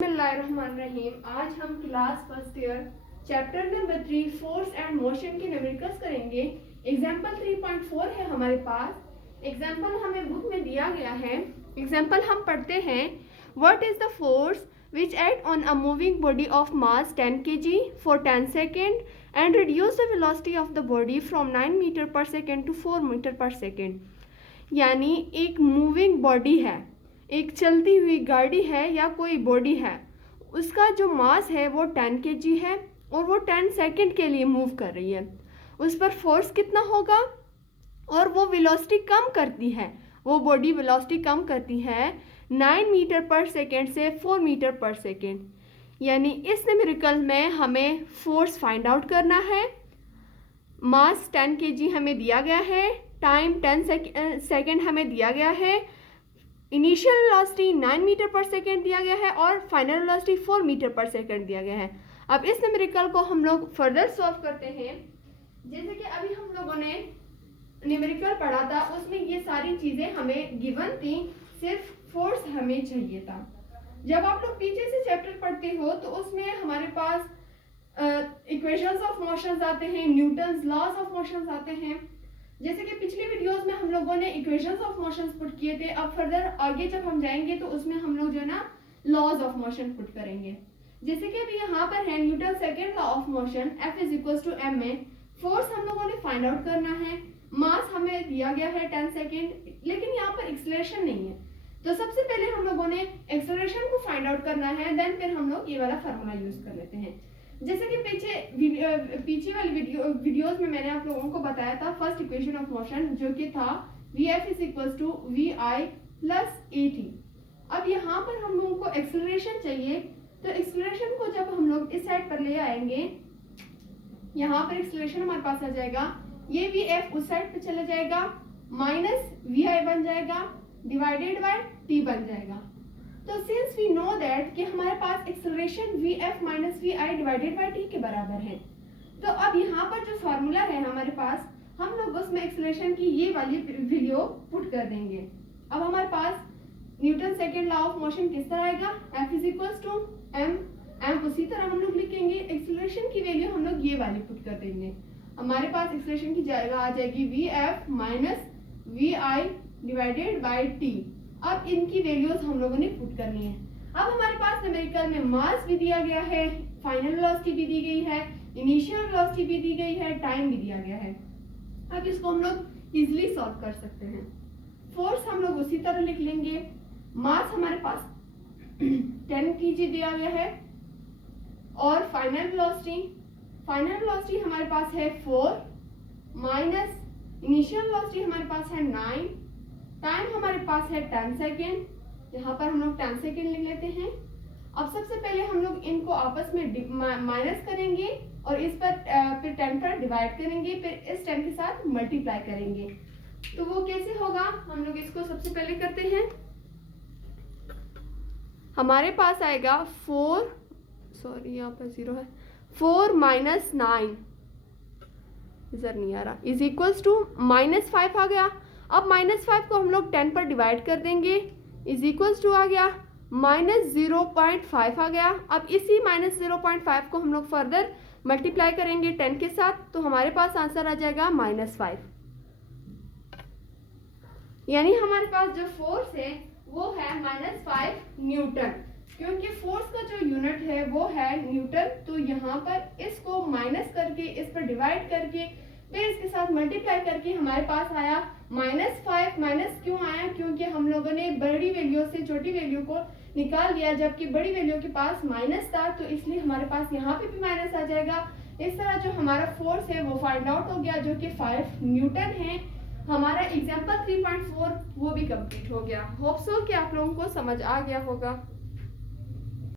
बिस्मिल्लाहिर्रहमानिर्रहीम। आज हम class first year chapter number 3 force and motion के न्यूमेरिकल्स करेंगे। एग्जाम्पल 3.4 है हमारे पास। एग्जाम्पल हमें बुक में दिया गया है। एग्जाम्पल हम पढ़ते हैं। What is the force which act on a moving body of mass 10 kg for 10 seconds and reduce the velocity of the body from 9 meter per second to 4 meter per second। यानी एक moving body है, एक चलती हुई गाड़ी है या कोई बॉडी है, उसका जो मास है वो 10 kg है और वो 10 सेकंड के लिए मूव कर रही है। उस पर फोर्स कितना होगा और वो वेलोसिटी कम करती है, वो बॉडी वेलोसिटी कम करती है 9 मीटर पर सेकेंड से 4 मीटर पर सेकेंड। यानी इस न्यूमेरिकल में हमें फोर्स फाइंड आउट करना है। मास 10 kg हमें दिया गया है, टाइम 10 सेकेंड हमें दिया गया है, इनिशियल वेलोसिटी 9 मीटर पर सेकेंड दिया गया है और फाइनल वेलोसिटी 4 मीटर पर सेकेंड दिया गया है। अब इस न्यूमेरिकल को हम लोग फर्दर सॉल्व करते हैं। जैसे कि अभी हम लोगों ने न्यूमेरिकल पढ़ा था, उसमें ये सारी चीज़ें हमें गिवन थी, सिर्फ फोर्स हमें चाहिए था। जब आप लोग पीछे से चैप्टर पढ़ते हो तो उसमें हमारे पास इक्वेशंस ऑफ मोशंस आते हैं, न्यूटन्स लॉज ऑफ मोशंस आते हैं। जैसे कि पिछले वीडियोस में हम लोगों ने इक्वेशंस ऑफ मोशंस पुट किए थे। अब फर्दर आगे जब हम जाएंगे तो उसमें हम लोग जो है ना लॉज ऑफ मोशन पुट करेंगे। जैसे कि अभी यहाँ पर है Newton second law of motion, F is equal to m में फोर्स हम लोगों ने फाइंड आउट करना है। मास हमें दिया गया है 10 सेकेंड, लेकिन यहाँ पर एक्सेलरेशन नहीं है, तो सबसे पहले हम लोगों ने एक्सेलरेशन को फाइंड आउट करना है, देन फिर हम लोग ये वाला फार्मूला यूज कर लेते हैं। जैसे कि पीछे वाली वीडियोस में मैंने आप लोगों को बताया था फर्स्ट इक्वेशन ऑफ मोशन, जो कि था Vf is equal to Vi plus AT। अब यहाँ पर हम लोगों को एक्सेलरेशन चाहिए, तो एक्सेलरेशन को जब हम लोग इस साइड पर ले आएंगे, यहाँ पर एक्सेलरेशन हमारे पास आ जाएगा, ये Vf उस साइड पे चला जाएगा, माइनस Vi बन जाएगा, डिवाइडेड बाय T बन जाएगा। तो सिंस वी नो दैट कि हमारे पास acceleration Vf minus Vi divided by T के बराबर है, तो अब यहाँ पर जो फार्मूला है हमारे पास, हम लोग उसमें एक्सेलरेशन की ये वाली वैल्यू पुट कर देंगे। अब हमारे पास Newton second law of motion किस तरह आएगा, F is equal to m उसी तरह हम लोग लिखेंगे। एक्सेलरेशन की वैल्यू हम लोग ये वाली पुट कर देंगे। हमारे पास एक्सेलरेशन की जगह आ जाएगी Vf minus Vi divided by T। अब इनकी वैल्यूज हम लोगों ने पुट करनी है। अब हमारे पास न्यूमेरिकल में मास भी दिया गया है, फाइनल वेलोसिटी भी दी गई है, इनिशियल वेलोसिटी भी दी गई है, टाइम भी दिया गया है। अब इसको हम लोग इजीली सॉल्व कर सकते हैं। फोर्स हम लोग उसी तरह लिख लेंगे। मास हमारे पास 10 kg दिया गया है और फाइनल वेलोसिटी हमारे पास है 4 माइनस इनिशियल वेलोसिटी हमारे पास है 9, टाइम हमारे पास है 10 सेकेंड, यहाँ पर हम लोग 10 सेकेंड लिख लेते हैं। अब सबसे पहले हम लोग इनको आपस में माइनस करेंगे और इस पर फिर 10 पर डिवाइड करेंगे, फिर इस 10 के साथ मल्टीप्लाई करेंगे। तो वो कैसे होगा, हम लोग इसको सबसे पहले करते हैं। हमारे पास आएगा 4 माइनस 9 इधर नहीं आ रहा, इज इक्वल्स टू -5 आ गया। अब -5 को हम लोग 10 पर डिवाइड कर देंगे, इज इक्वल्स टू आ गया -0.5 आ गया। अब इसी -0.5 को हम लोग फर्दर मल्टीप्लाई करेंगे 10 के साथ, तो हमारे पास आंसर आ जाएगा -5। यानी हमारे पास जो फोर्स है वो है -5 न्यूटन, क्योंकि फोर्स का जो यूनिट है वो है न्यूटन। तो यहाँ पर इसको माइनस करके इस पर डिवाइड करके फिर इसके साथ मल्टीप्लाई करके हमारे पास आया -5। माइनस क्यों आया, क्योंकि हम लोगों ने बड़ी वैल्यू से छोटी वैल्यू को निकाल दिया, जबकि बड़ी वैल्यू के पास माइनस था, तो इसलिए हमारे पास यहाँ पे भी माइनस आ जाएगा। इस तरह जो हमारा फोर्स है वो फाइंड आउट हो गया, जो कि 5 न्यूटन है। हमारा एग्जाम्पल 3.4 वो भी कंप्लीट हो गया। होप सो कि आप लोगों को समझ आ गया होगा।